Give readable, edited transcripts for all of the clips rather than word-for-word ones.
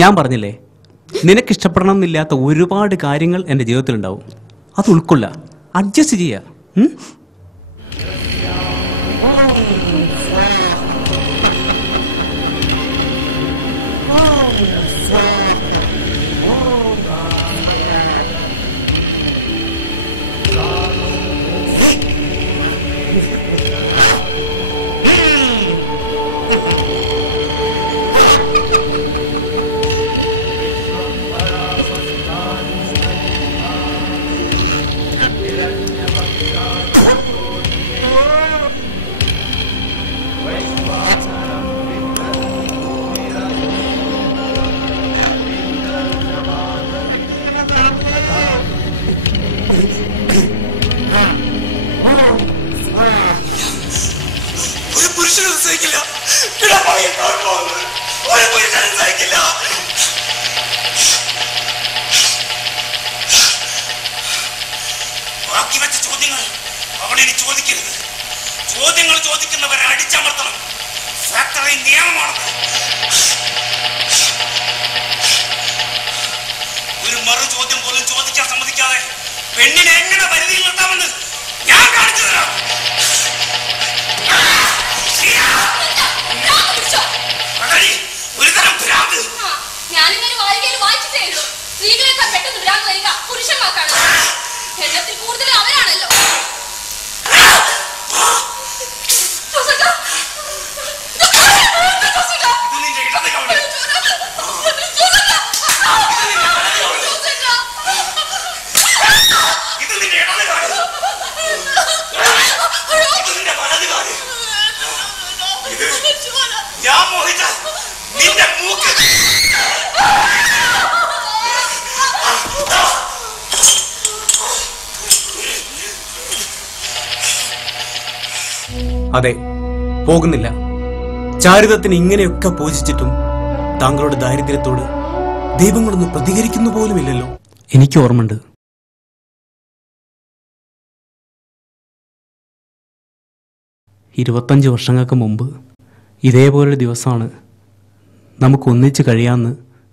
ഞാൻ പറഞ്ഞില്ലേ, നിനക്കിഷ്ടപ്പെടണം എന്നില്ലാത്ത ഒരുപാട് കാര്യങ്ങൾ എൻ്റെ ജീവിതത്തിലുണ്ടാവും. അത് ഉൾക്കൊള്ളുക, അഡ്ജസ്റ്റ് ചെയ്യുക. ചോദ്യങ്ങൾ ചോദിക്കുന്നവരെ അടിച്ചമർത്തണം. ഫാക്ടറി നിയമമാണ്. ഒരു മറു ചോദ്യം പോലും ചോദിക്കാൻ സമ്മതിക്കാതെ പെണ്ണിനെ എങ്ങനെ പരിധിയിൽ നിർത്താമെന്ന് ഞാൻ കാണിച്ചു തരാം. ഒരുതരം ഭ്രാന്ത്. ഞാനിങ്ങനെ വായിക്കയിൽ വായിച്ചിട്ടേ ഉള്ളൂ. സ്ത്രീകളെക്കാൾ പെട്ടെന്ന് ഭ്രാന്ത് വരിക പുരുഷന്മാർക്കാണ്. എണ്ണത്തിൽ കൂടുതൽ അവരാണല്ലോ. ഞാൻ മോഹിച്ച നിന്റെ മൂക്ക്. അതെ, പോകുന്നില്ല. ചാരിതത്തിന് ഇങ്ങനെയൊക്കെ പൂജിച്ചിട്ടും താങ്കളുടെ ദാരിദ്ര്യത്തോട് ദൈവങ്ങളൊന്നും പ്രതികരിക്കുന്നു പോലുമില്ലല്ലോ. എനിക്ക് ഓർമ്മയുണ്ട്, 25 വർഷങ്ങൾക്ക് മുമ്പ് ഇതേപോലൊരു ദിവസമാണ് നമുക്ക് ഒന്നിച്ച് കഴിയാമെന്ന്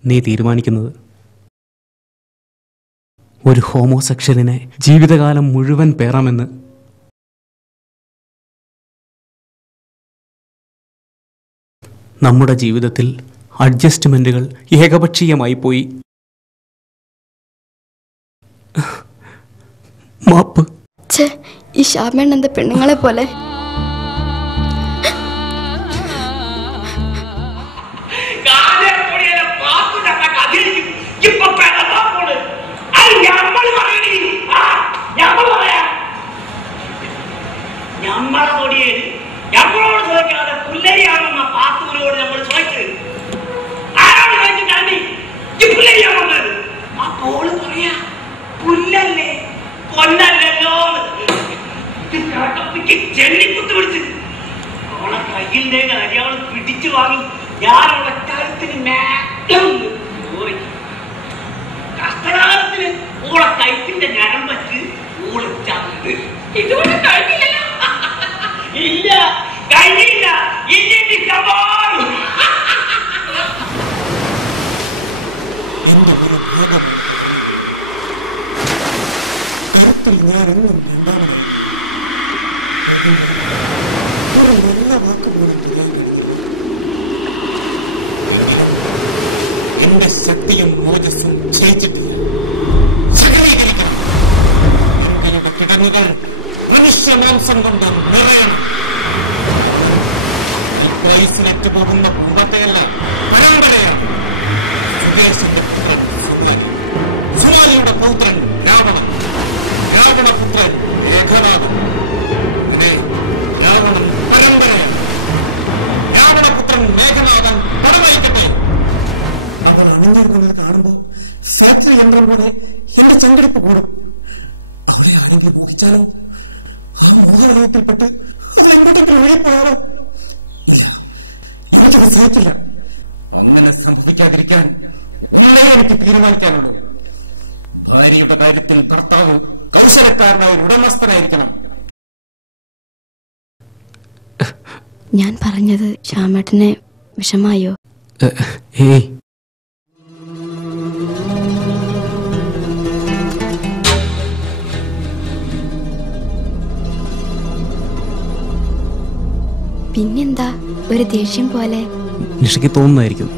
നീ തീരുമാനിക്കുന്നത്. ഒരു ഹോമോസെക്ഷലിനെ ജീവിതകാലം മുഴുവൻ പേറാമെന്ന്. നമ്മുടെ ജീവിതത്തിൽ അഡ്ജസ്റ്റ്മെന്റുകൾ ഏകപക്ഷീയമായി പോയി. മാപ്പ്. ഈ ശാമേണ്ണ എന്താ പെണ്ണുങ്ങളെ പോലെ? ഞങ്ങളോട് ചോദിക്കാതെ പുല്ലരിയാണെന്ന പാത്തൂരോട് നമ്മൾ ചോദിച്ചത്. ആരോട് ചോദിച്ചിട്ടാണ് ഈ പുല്ലരിയാണെന്നത്? അപ്പോൾ പറയാ പുല്ലല്ലേ, കൊല്ലല്ലോ. ചെന്നിക്കുത്ത് പിടിച്ച് അവളെ കയ്യിലെ അരി അവള് പിടിച്ചു വാങ്ങി ഞാൻ അവളെ കഴുത്തിന് കഷ്ടകാലത്തിന് ഓളെ കൈത്തിന്റെ ഞരം പറ്റ് ഓളിച്ചാകുന്നത്. ഇതുകൊണ്ട് കഴിഞ്ഞില്ല. ഇല്ല, കഴിഞ്ഞില്ല. എന്റെ ശക്തിയും ഓജസ്സും ക്ഷയിച്ചിട്ടില്ല. കിടന്നുകൾ മനുഷ്യ മാംസം കൊണ്ട് നിറയണം. വയസ്സിലറ്റ് പോകുന്ന കുടുംബത്തെയല്ല, പരമ്പരയാണ്. സുമാലിയുടെ പൗത്രൻ രാവണൻ, രാവണപുത്രൻ മേഘനാഥൻ. രാവണൻ പരമ്പരയാണ്. രാവണപുത്രൻ മേഘനാഥൻ പരമയിക്കട്ടെ. അവർ അണിഞ്ഞിരുന്നത് കാണുമ്പോൾ ഫാക്ടറി യന്ത്രം പോലെ എന്റെ ചങ്കടിപ്പ് കൂടും. അവരെ ആരെങ്കിലും മോഹിച്ചാലോ? ആ മോഹനത്തിൽപ്പെട്ട് അതെന്തെങ്കിലും ഒഴിപ്പോകോ? എനിക്കത് സഹിക്കില്ല. അങ്ങനെ സംഭവിക്കാതിരിക്കാൻ വളരെ എനിക്ക് തീരുമാനിക്കാനുള്ളൂ. ഭാര്യയുടെ കാര്യത്തിൽ ഭർത്താവ് കൗശലക്കാരനായ ഉടമസ്ഥനായിരിക്കണം. ഞാൻ പറഞ്ഞത് ശ്യാമേട്ടനെ വിഷമായോ? പിന്നെന്താ ഒരു ദേഷ്യം പോലെ? നിഷയ്ക്ക് തോന്നുന്നതായിരിക്കും.